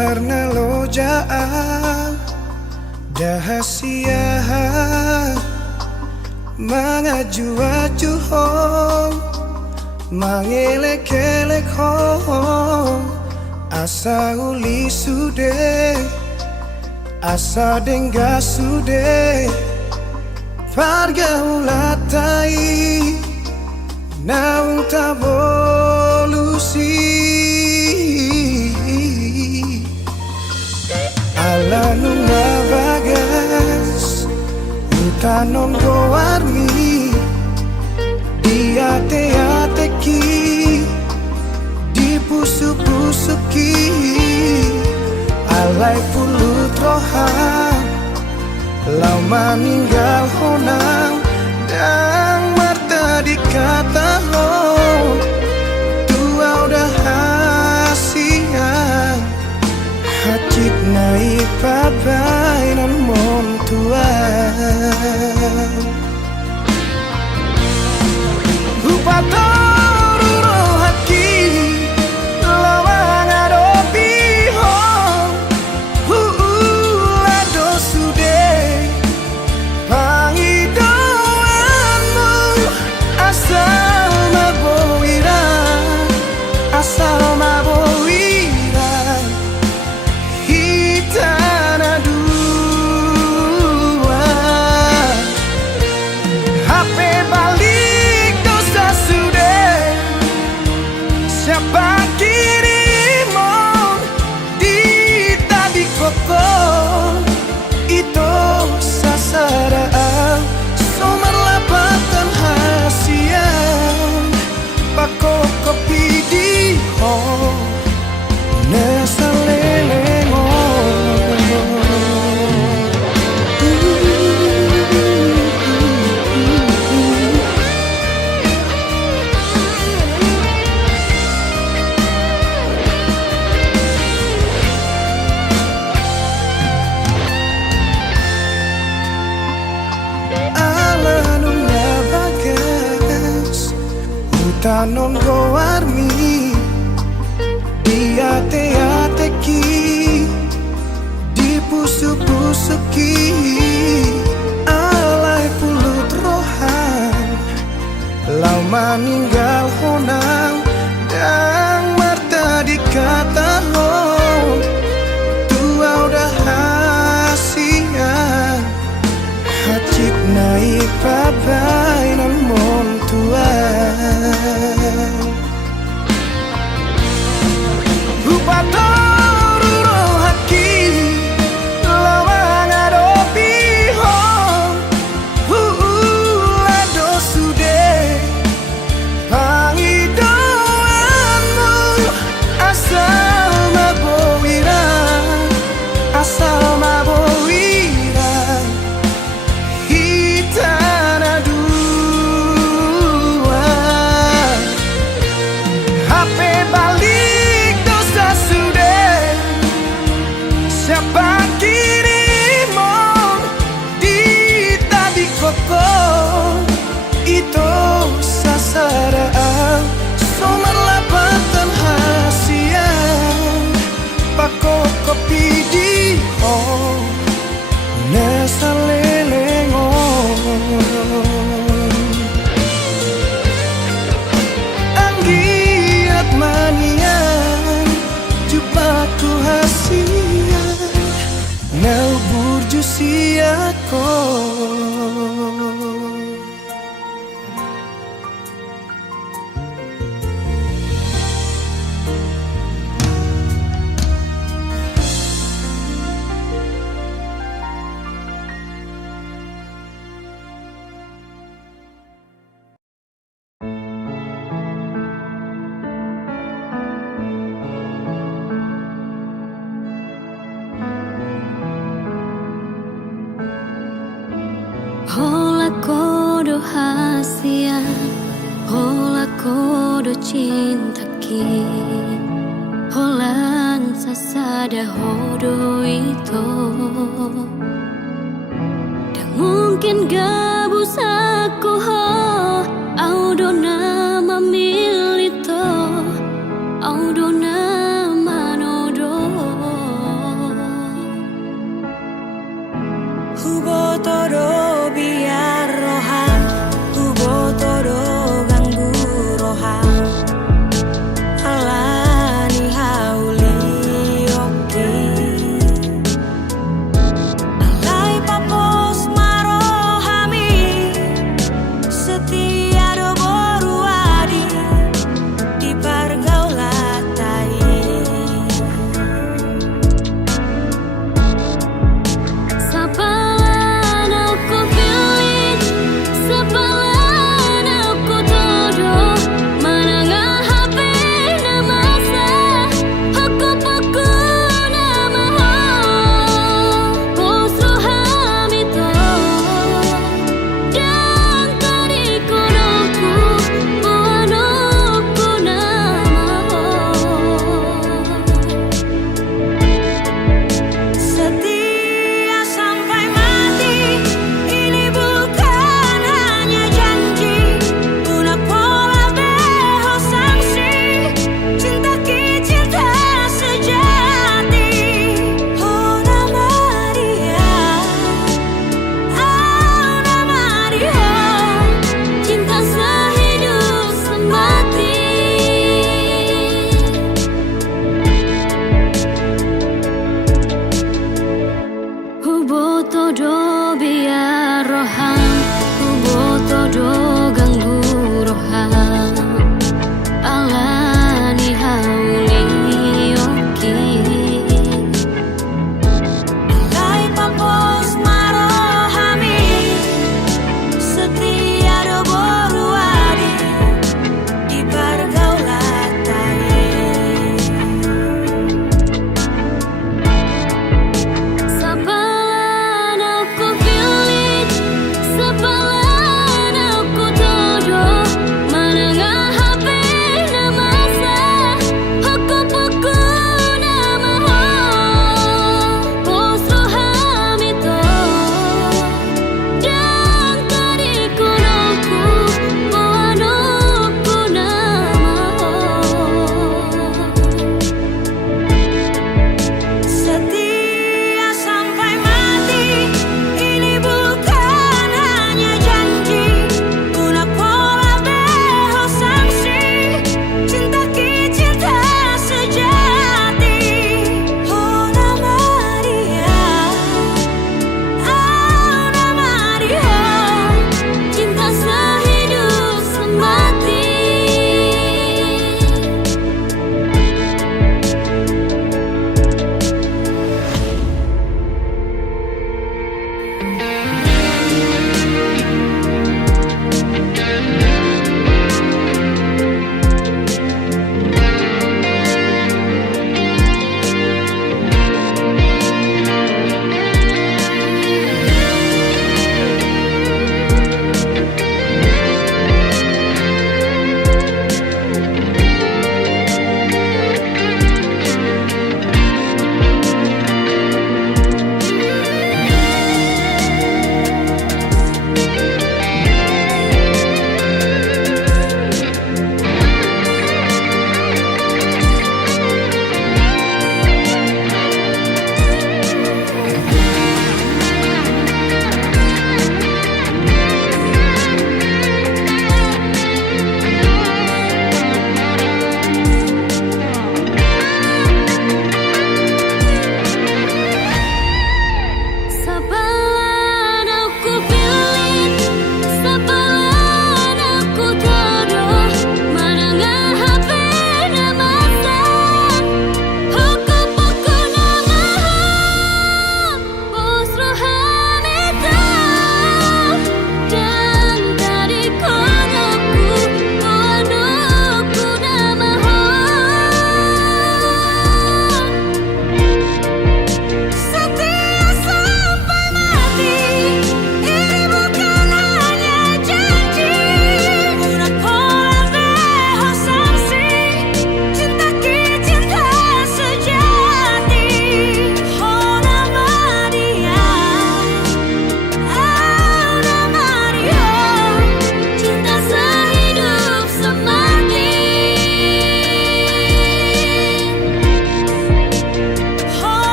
marna lojaa dahasia mangaju-aju hong mangelek-elek hong asa uli sude asa dengga sude pargaulatai naung tabolusi ala nunga bagas utanon goarmi diate-ateki dipusu-pusuki alai pulut rohang lau maninggal honang dan marta dikata lo tua udah hasian hacit naik pabai nan mon tuan Bupatoru rohaki lawang adopi hong huulado sude pangidoanmu asal mabowira asal mabowira hitana dua HP balik dosa sudah siapa kirimon di tadi koko itu sasaraan somar lapatan hasian pako kopi di hong nesalelengong tanon goarmi diate-ateki dipusu-pusuki alai pulut rohan lau maninggal honang dan marta dikata lo tua udah hasian hacit naik pabai nan mon tuan Bupatoru rohaki lawang adopi hong huulado sude pangidoanmu asal mabowira asal mabowira hitana dua HP balik dosa sudah siapa kirimon di tadi koko itu sasaraan somar lapatan hasian pako kopi di hong nesalelengong anggiat manian jupaku hasian nau burju siako Hola kodo hasia, hola kodo cinta ki, holan sasada hodo itu. Dan mungkin gabus aku ho, audo nama milito, audo nama nodo.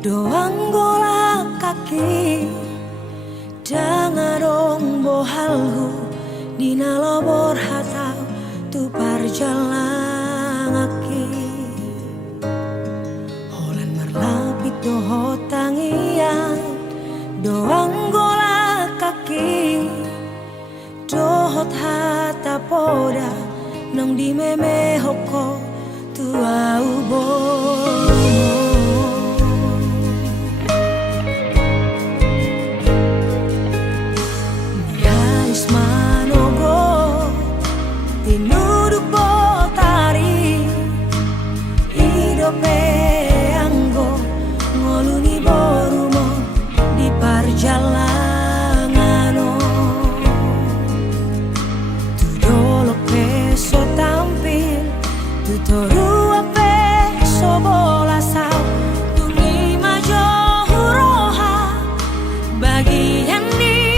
Doang golak kaki Dangarong bohalhu Dina lobor hatau tu parjalang aki Holan marlapit doho tangian Doang golak kaki Dohot hata poda Nong di meme hoko tu au bomo Tinuduk botari Idope anggo ngoluni borumo di parjalangano Tu dolok peso tampil Tu toru ape so bola sao Tu ngima johuroha bagian di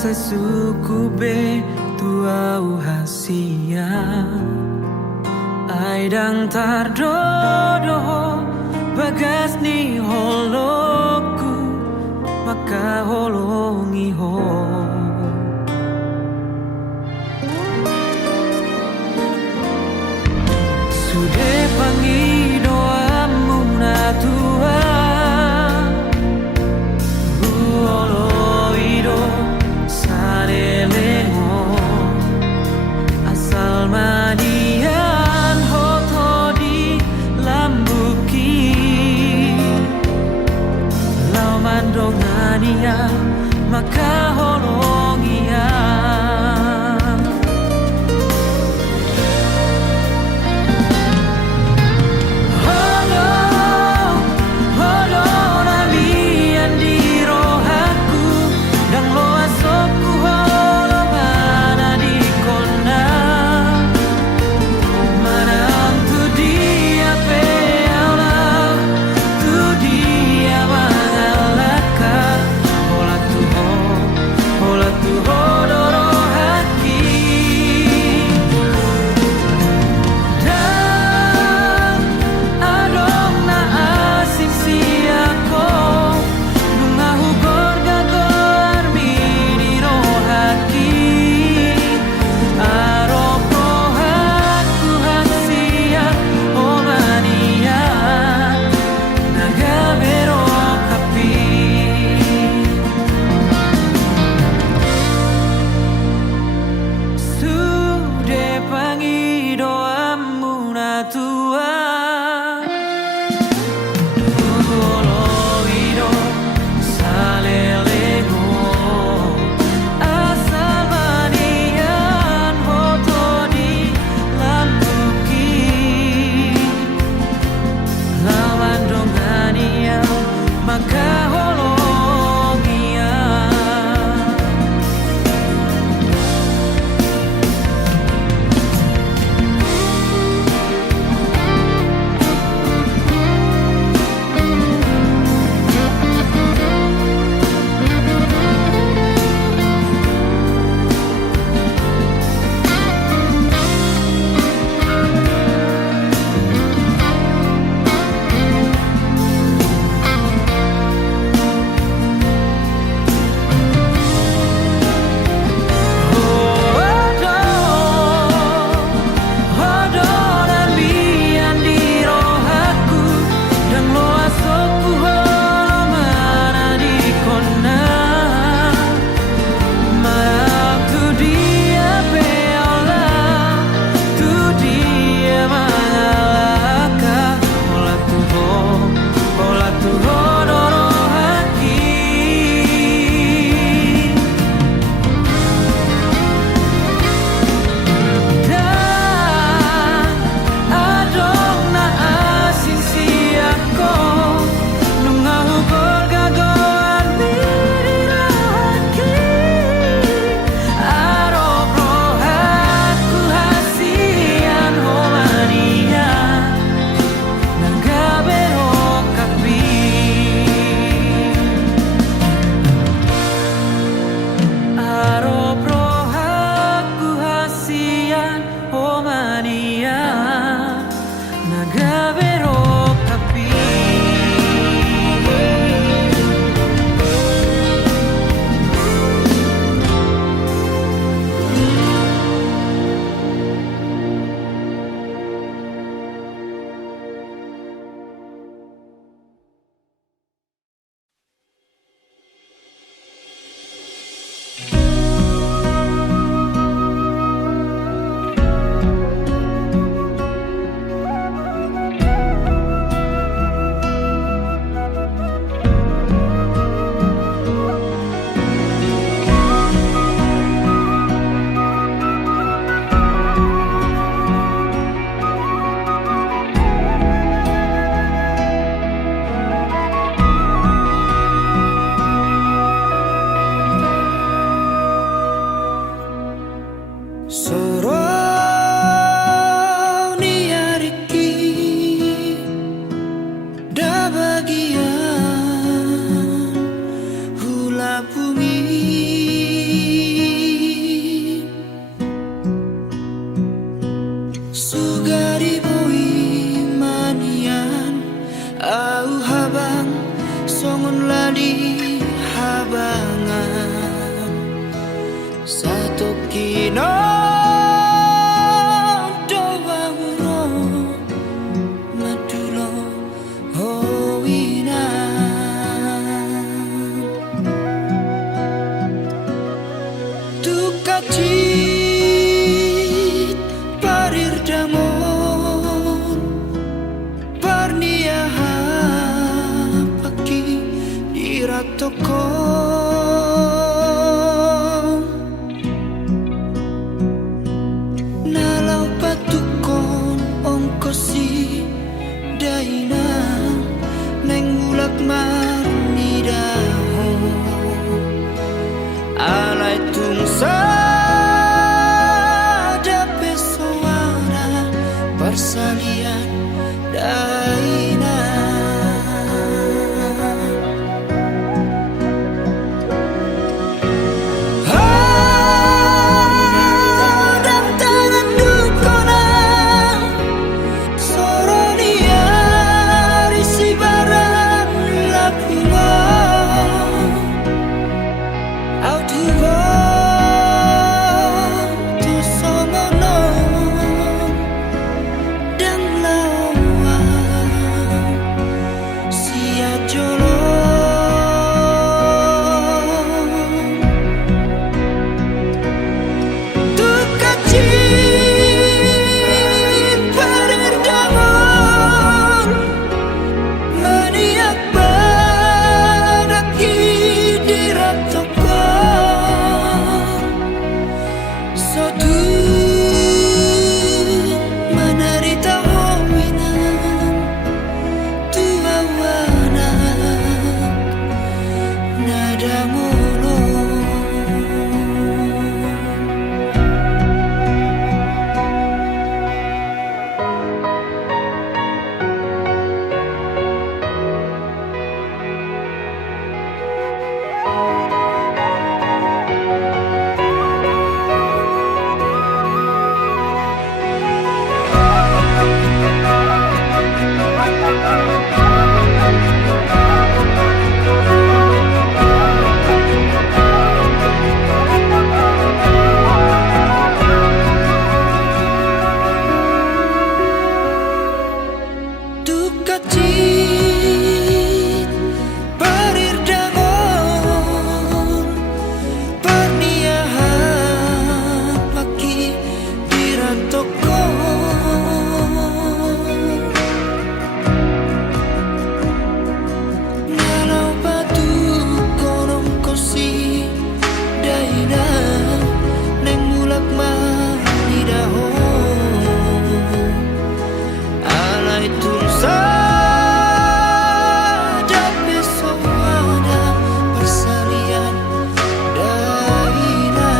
sai suku be tua uhasia ai dang tardodo bagas ni holoku maka holongi ho sude pangi doamu na Tuhan buolo ido sarelengo asal manian hoto di lambuki lau mandongania maka holongia Sugari boi manian au habang songon ladi habangan satu kino doa uro madulo hoinan tukacit parir damon parnia pagi diratoko nalau patukon ongkosi daina neng ulak marni daho alai tungsa dape soara persalian daina hadam tangan dukona soronia risi baran lapua au tuwa tu somono dan lawa sia jolo tukacit parir damon maniak badaki diratokon sotu manarita hominan tuawana nada mulu tukacit parir damon parnia pagi dirantokon nalau batu konom kosi daina neng mulak mani daho alai tungsa dape soada persalian daina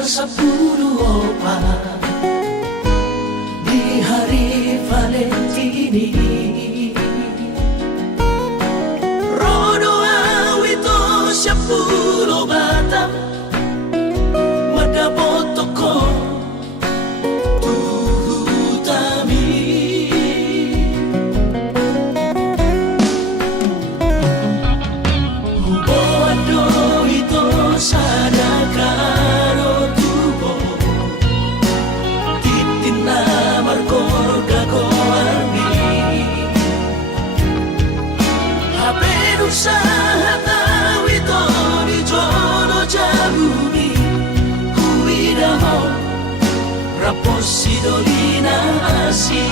tanggal 10 Oktober di hari Valentini. Rodo awito 10 batang madabot ko tuhutami. Huboado ito sana karo tubo titin na markor gagoarmi haberu sa hataw ito ni Jono Jabumi huidaho rapos si Dolina Asi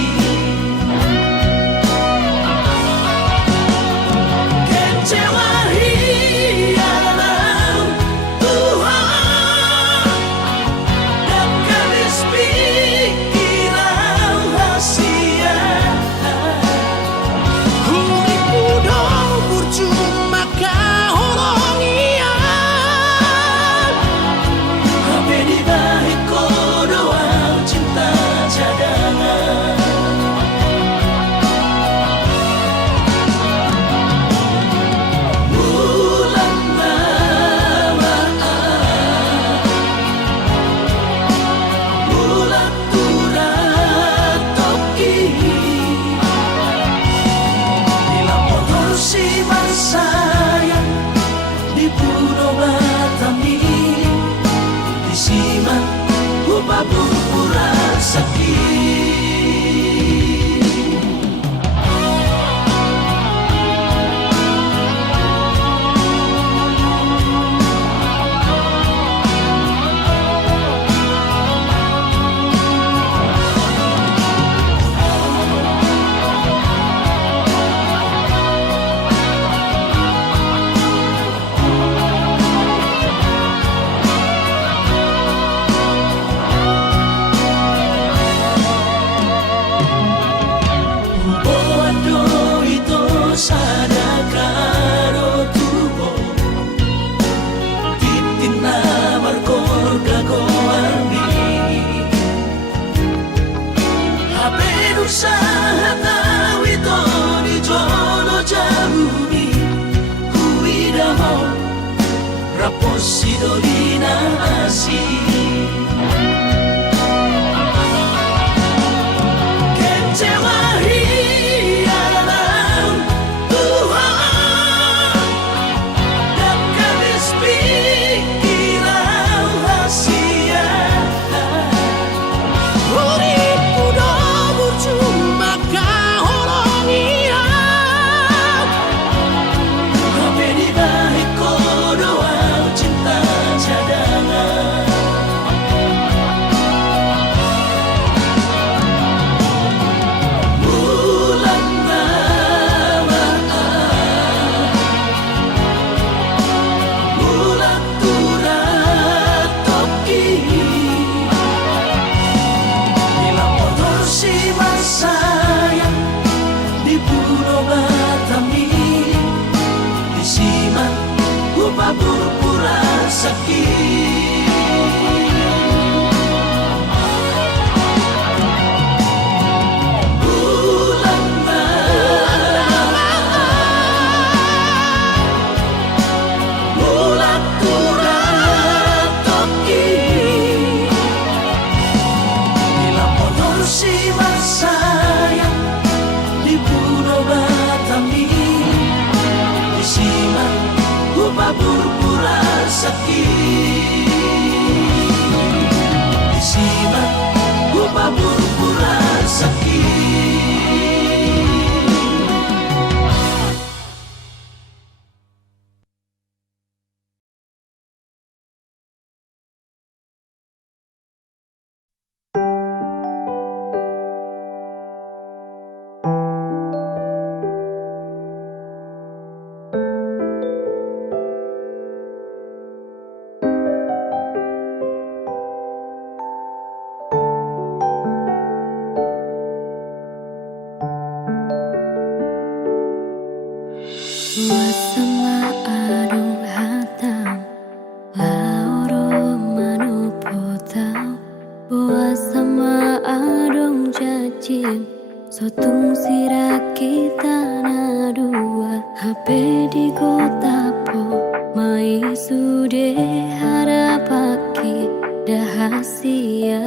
rahasia.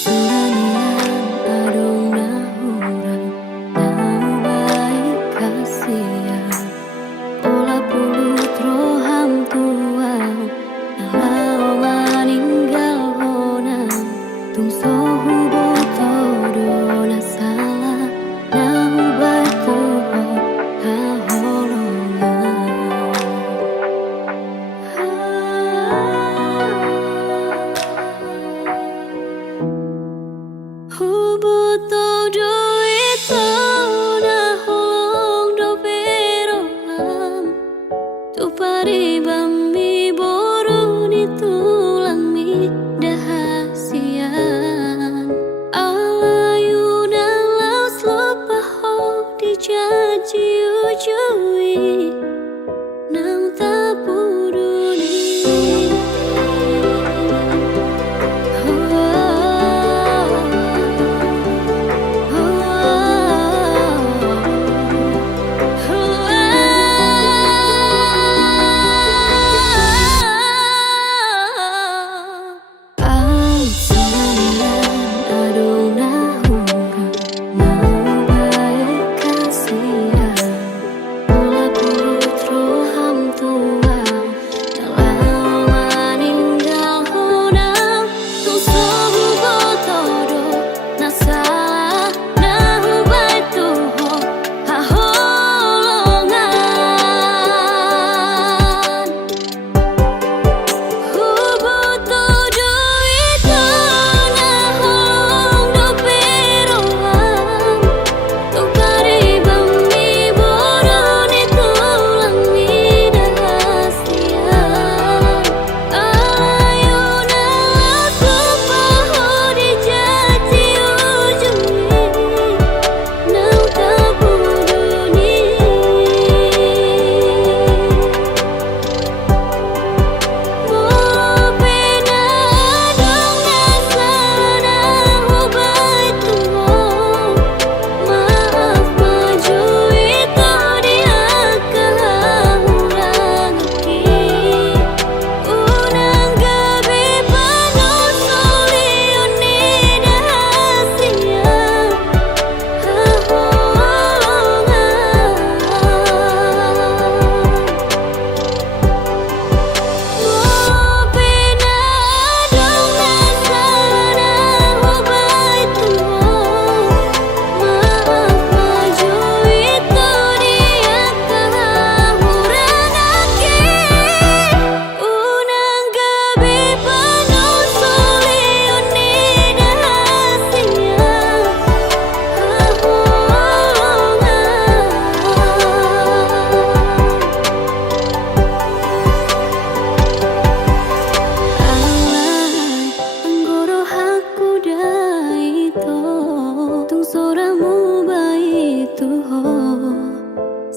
Sunanian adong nahurang nau baik kasia. Ola pulut roham tuang nalau maninggal honang. Tung sohu boto dona salah nahu baik tuho haholongan. Hubuto do ito na holong do beroham. Tu paribam mi boru ni tulang mi dahasian. Alayu na laus lopaho di janji ujui. Nang tapuduni.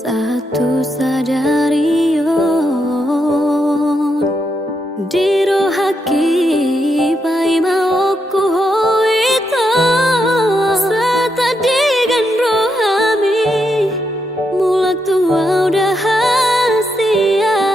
Satu sadarion Diro haki pai mauku hoito Satadigan rohami Mulak tua udah hasian.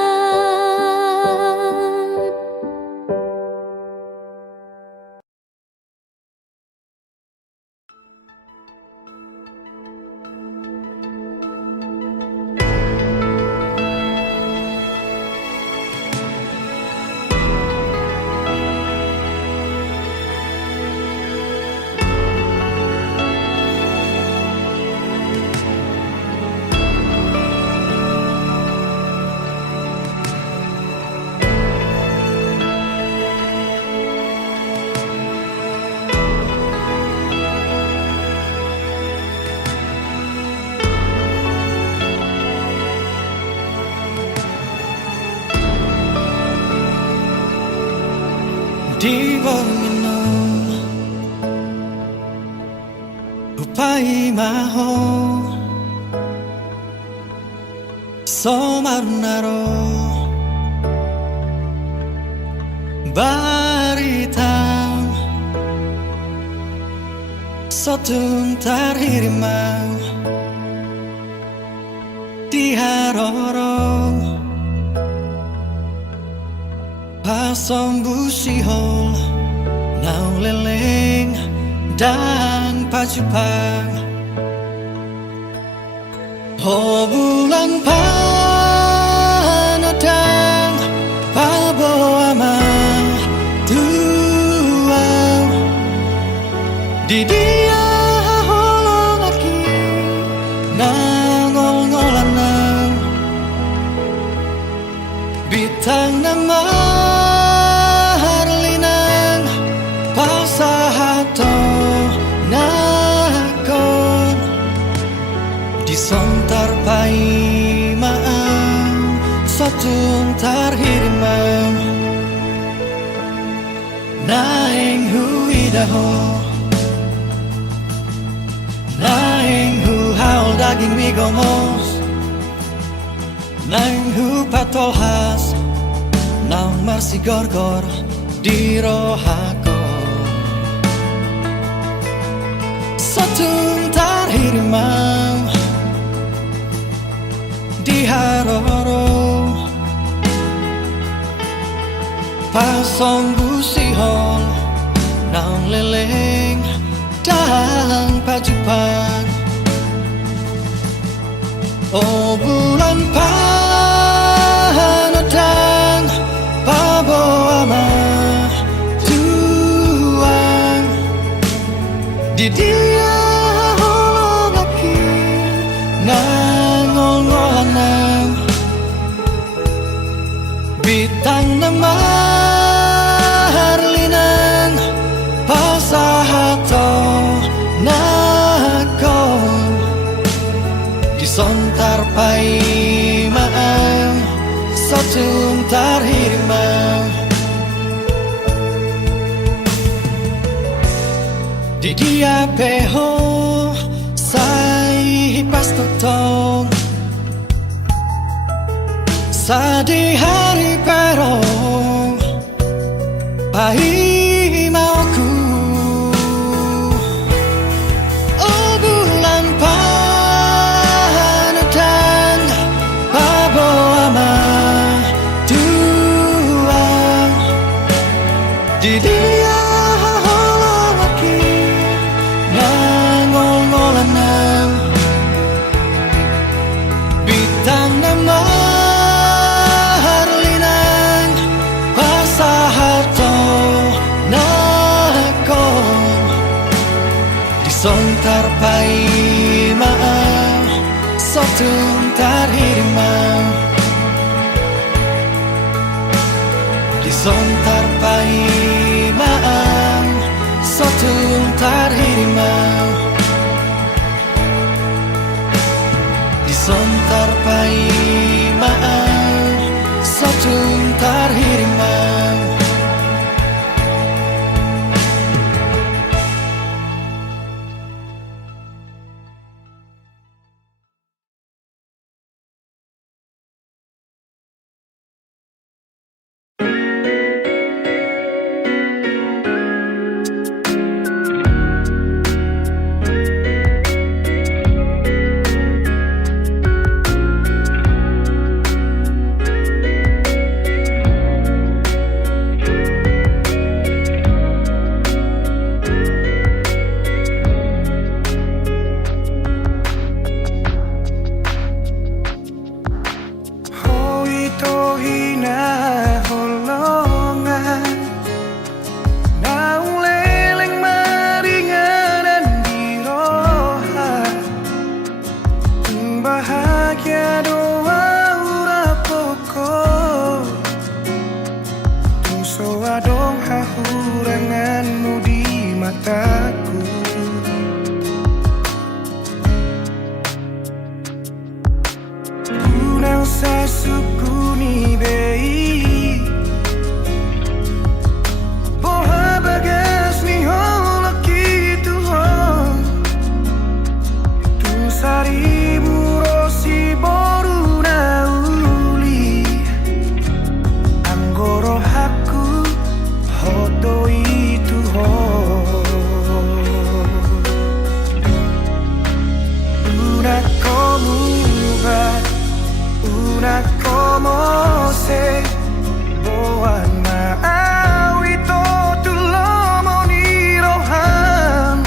Di bawang upai maho somarnaro baritang sotung tarhirimau di diharorong pasong busihol nau leleng dan pacupang oh bulan panadang paboama tuang di dia holong aki nangol-ngolanang bitang nama harlinang pasahato nakon disontar pai maang sotun tarhirimang naing huidaho naing hu haul daging migomos naing hu patolhas naung marsi gorgor di rohako sotun tarhirimang diharoro pasong busihol naung leleng dan pacupang oh bulan panadang paboama tuang di dia holong aki nangol-ngolanang bitang nama harlinang pasahato nakon disontar pai maang sotun tarhirimang di dia peho sai pastotong sa di hari perong pai mauku oh bulan panadang paboama tuang di dia holong aki nangol-ngolanang bitang nama harlinang pasahato nakon disontar pai maang sotun tarhirimang disontar pai maang sotun tarhirimang disontar pai maang sotun tarhirimang una como se boan maawi to tulomo ni rohan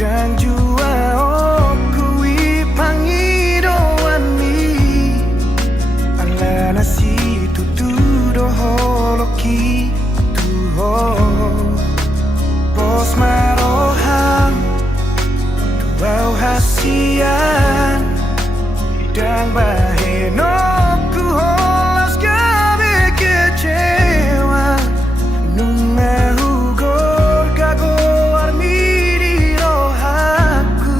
dan jua okui pangidoan ni ala nasi tutu doholoki tuho bos marohan tuau hasian dan baheno ku holas gabe kecewa nunga hugor gago armiri rohaku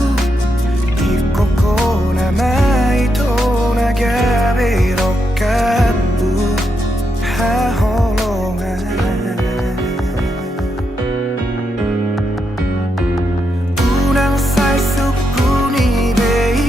ikoko nama itu nagabe rokabu haholongan unang sai suku ni bei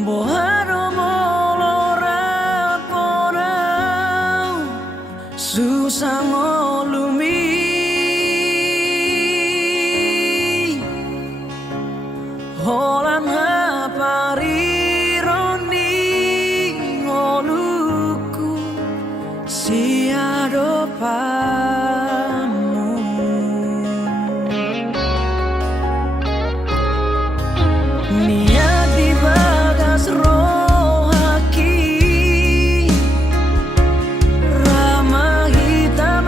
Boharo molorat porau susah molumi holan haparironi ngoluku siado pamu niat di bagas rohaki ramah hitam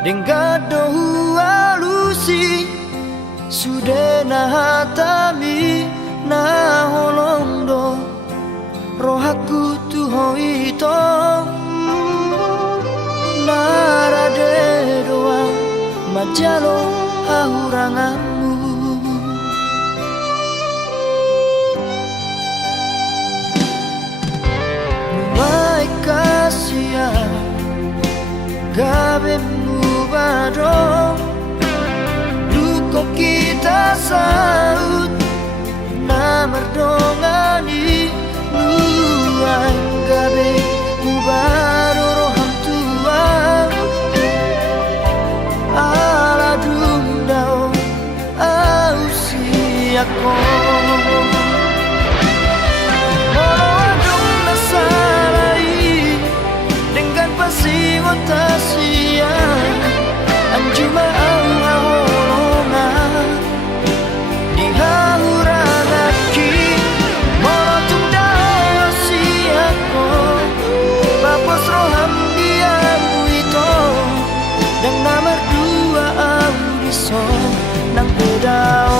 Dengado alusi sudah nahatami na holondo rohaku tuho ito narade doa majalo hahuranganmu Numai kasia gabemu bado luko kita saut na merdongani nuang gabe mubaro roham tua ala dundao au siako Moadong nasalai dengan pasingon tasia anjuma au haholonga di hauranaki molotung dao siako bapos roham dia itu dan nomor dua audiso nang bedao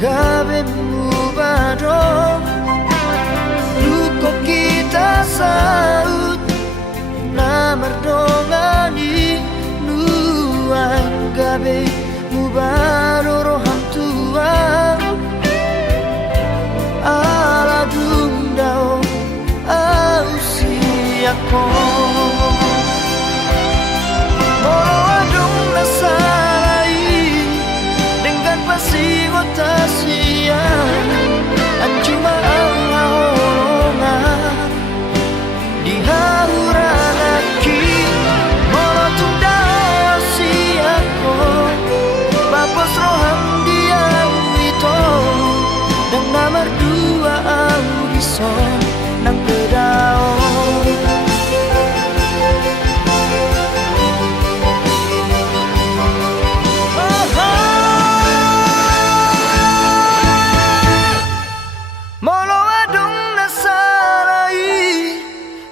gabe mubado luko kita saut na merdongani nuang gabe mubado roham tua ala dundao au siako Moadong nasalai dengan pasingon tasia anjuma au haholonga di hauranaki molotung dao siako bapos roham dia itu dan nomor dua audiso nang bedao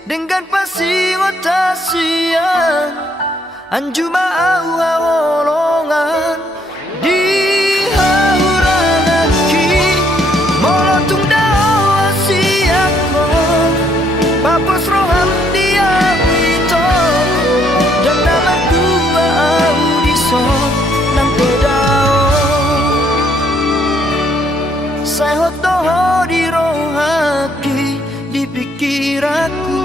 dengan pasingon tasian anjuma au haholongan di hauranaki molotung dao siako bapos roham dia itu dan nomor dua audiso nang bedao saya hotoho di rohaki di pikiranku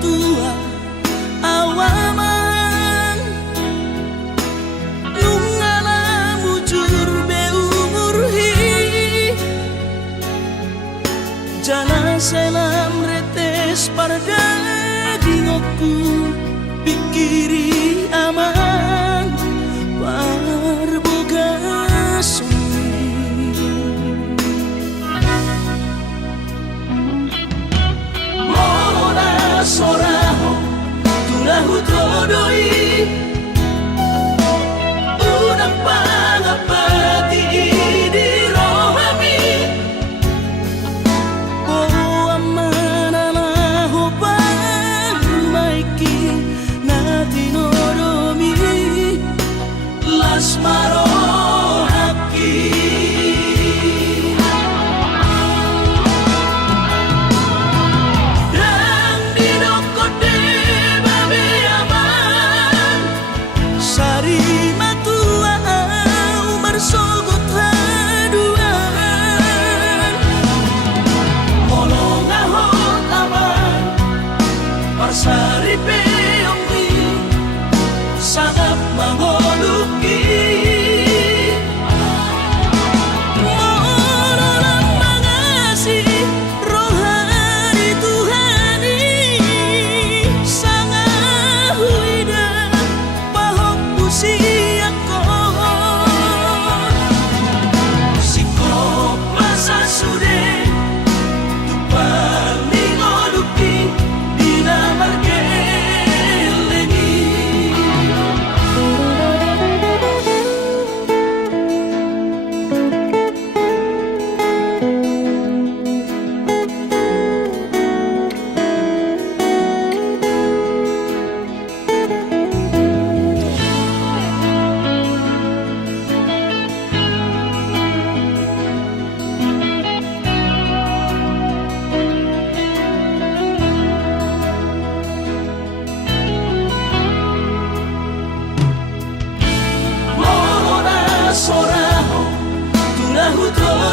tua awaman nungala mujur be umurhi jana selam retes parda dingoku pikiri aman parboga sumi Mona soraho tulahu todoi unang pangapati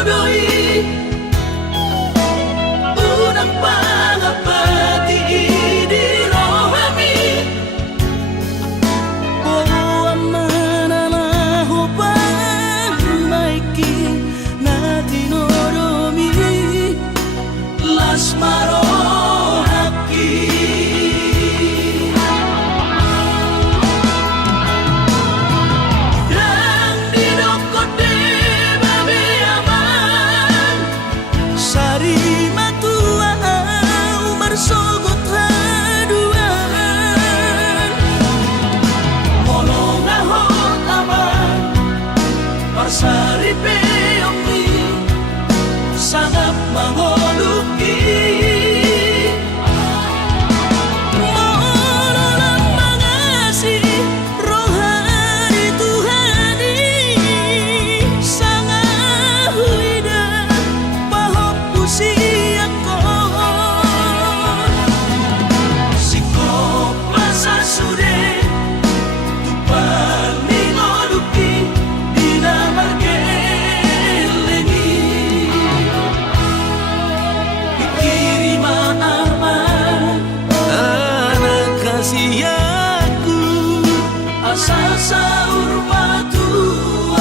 doi unang pangapati di rohami Oh amananaho pagmaiki na dinoromi las marohaki dan didokote babe aman Sari matua umar sogot haduan molong ahot aman parsari peyomi sangat mangoluki Mololang mangasi rohani Tuhani Sanga huida pahop usiakon sikop masa sude tupan mingoluki dinamargeleni pikirima aman Anak kasih aku asa saur patuaan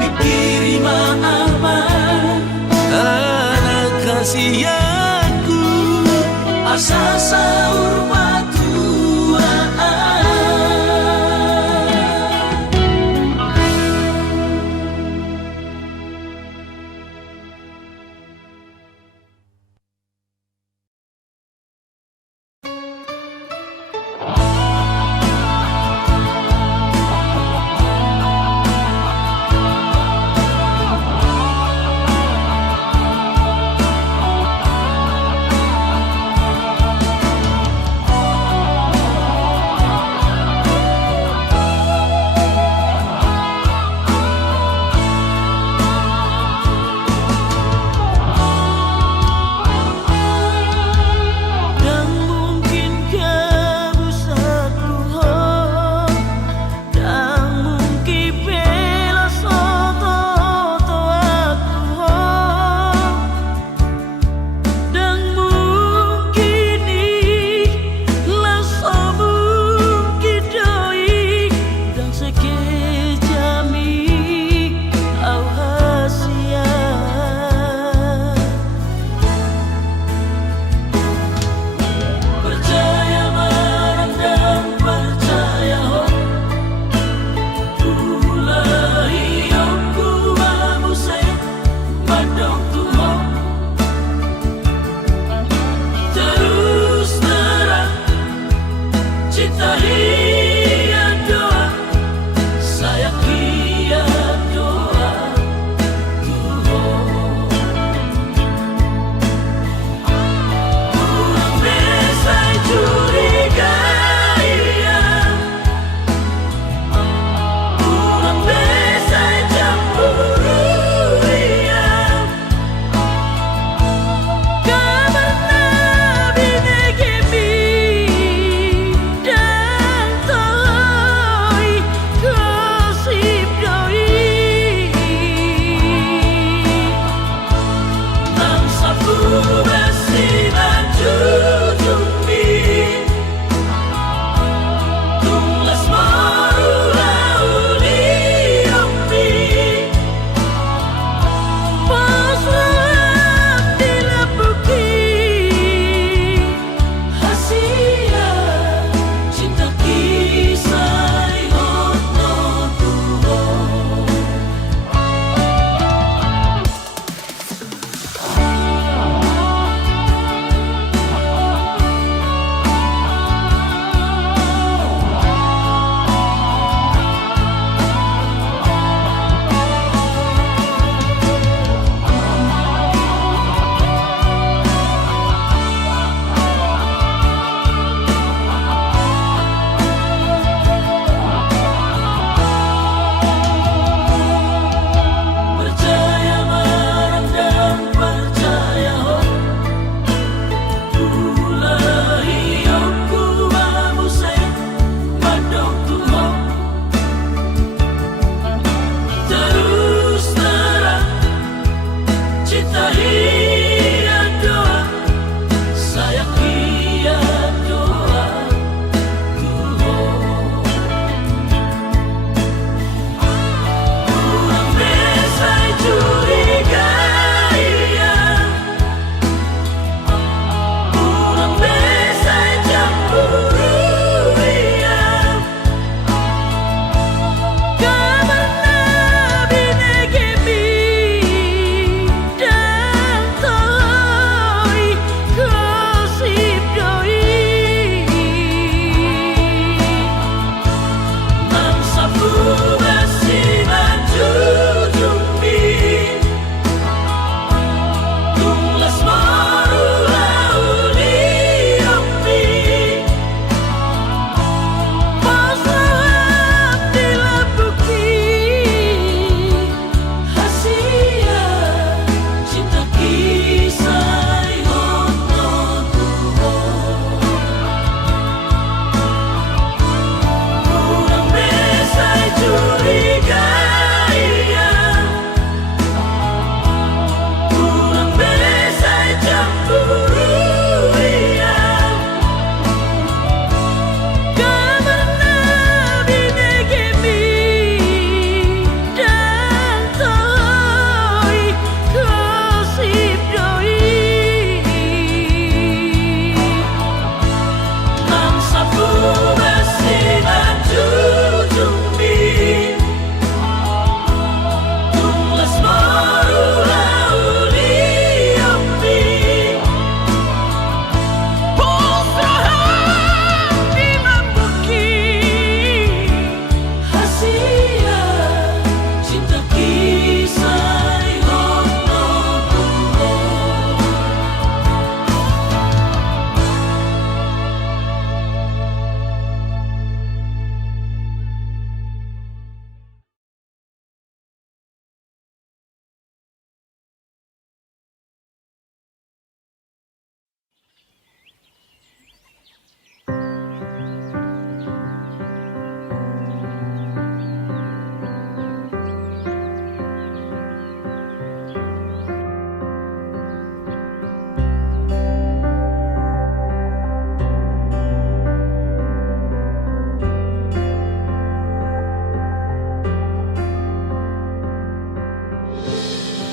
pikirima aman Anak kasih aku asa saur patuaan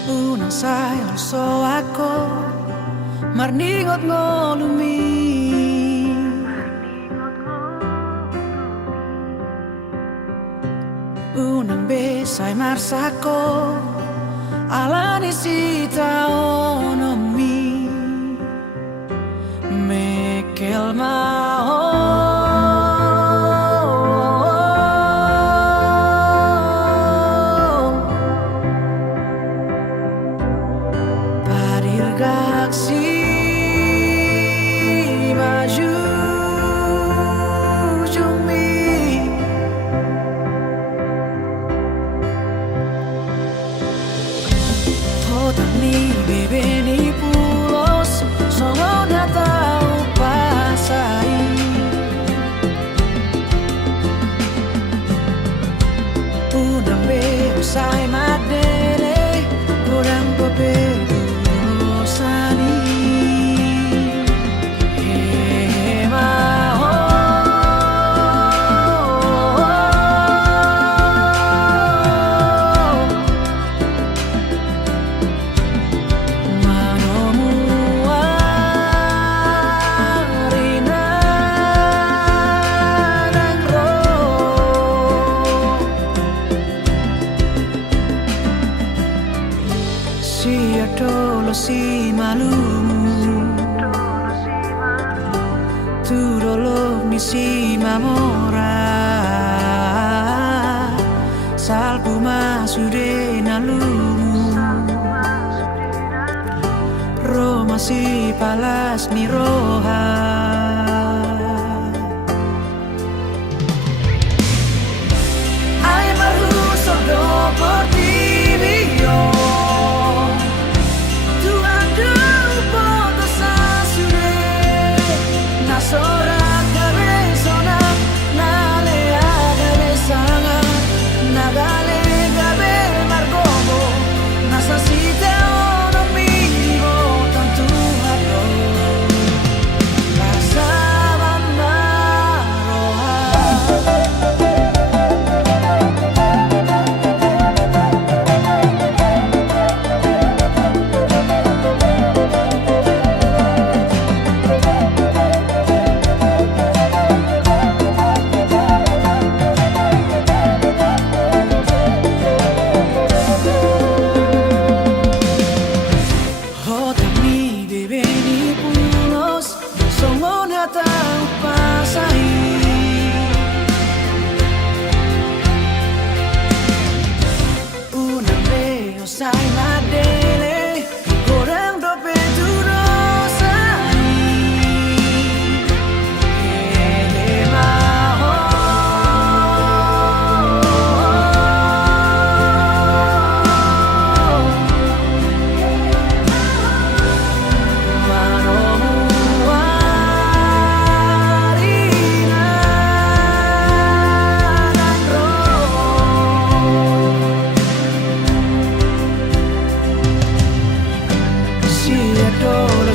Unang sayang so ako marningot ngolumi. Unang besay marsako alani si taonomi mekel mao. Gaksi maju jumi hotan ni bebe ni pulos songo na tau pasai unang be usai madere kurang bebedu sani si adolo si malumu tu dolo ni si mamora salpu masude nalumu Roma si palas ni roha ay maruso do por ti yo. Sorak gabe sonak nale agabe sanga nagale gabe margobo nasasite ono migo tantu hado pasaban maroha.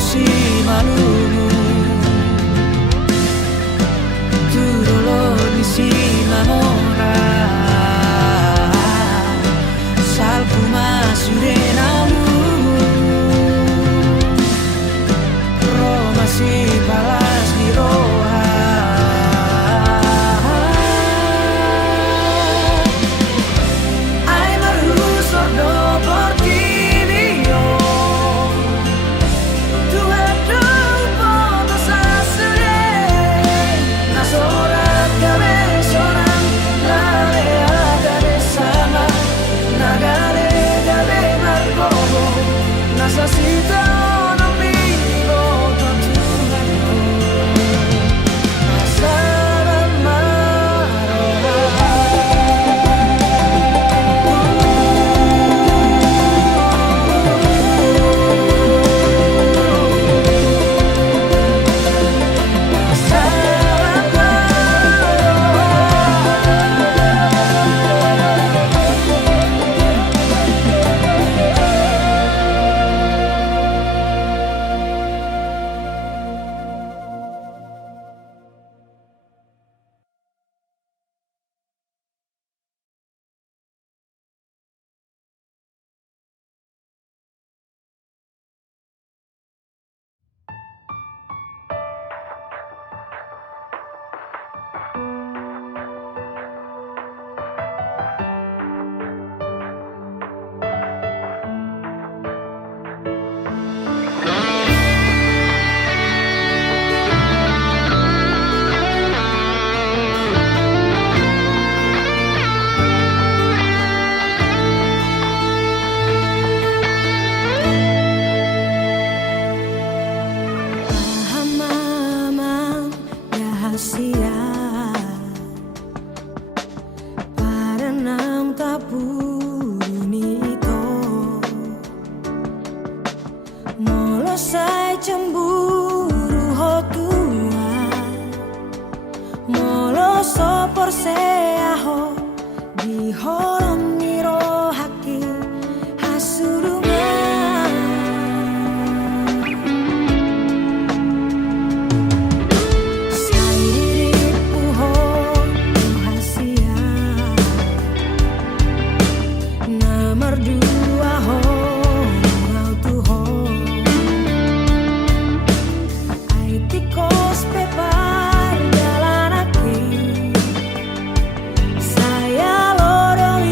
Si malumu tu dolo ni si mamora salpu masude namu Roma si palas ni roha ay maruso do por ti necesita un amigo tanto pasaban holong niro haki hasurungan sairipu ho rahasia nomor dua ho ngau tu ho aitikos pepar jalan aki saya lorong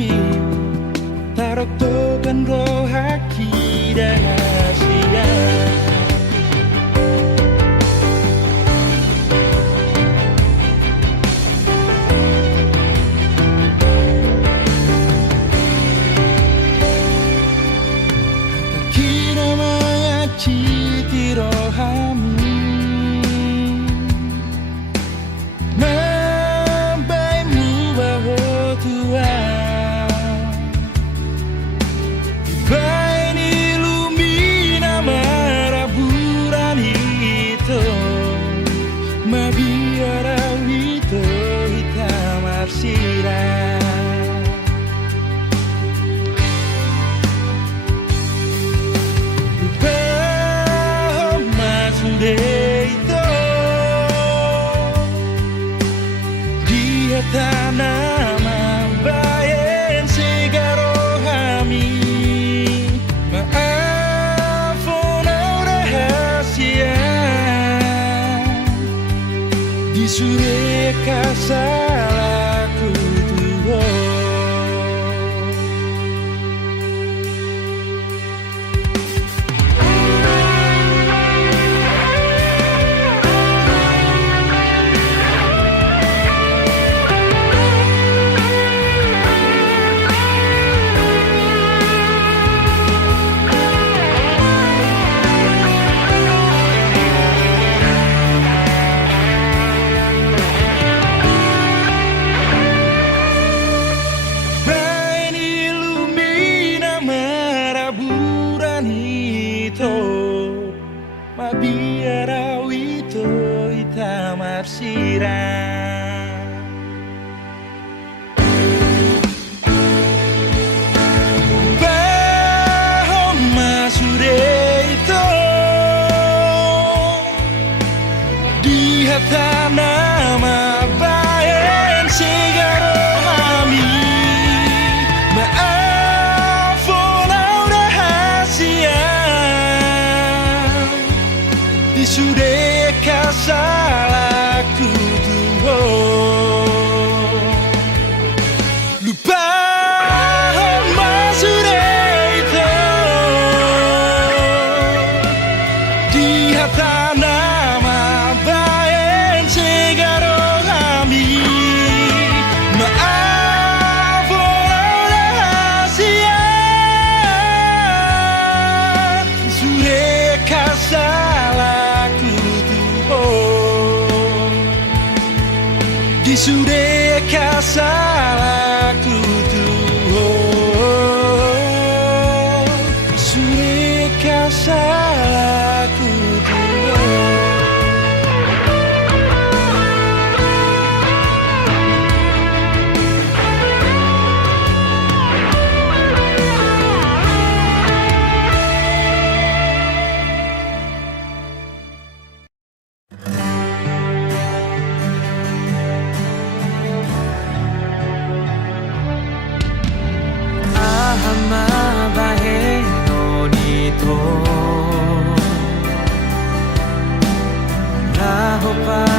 suci taroktokan rohaki rahasia. Kina maya citi rohami membaimu baho Tuhan. Bain ilumina maraburan hito mabiara hito hitam arsira. Deito dia tanama bayan segaro kami maafon rahasia di sore kasalaku Tuhan. Mabiara wito hitam arsira. Bahoma sureito di hata nama bayan segaro kami maafon rahasia di sudai kasalaku Tuhan. Lupa masudai itu di hata nama bayan segaro kami maafon rahasia sudai kasalaku di sudai kasalaku Tuhan, sudai kasalaku Tuhan. Ahama bahe nonito Raho pa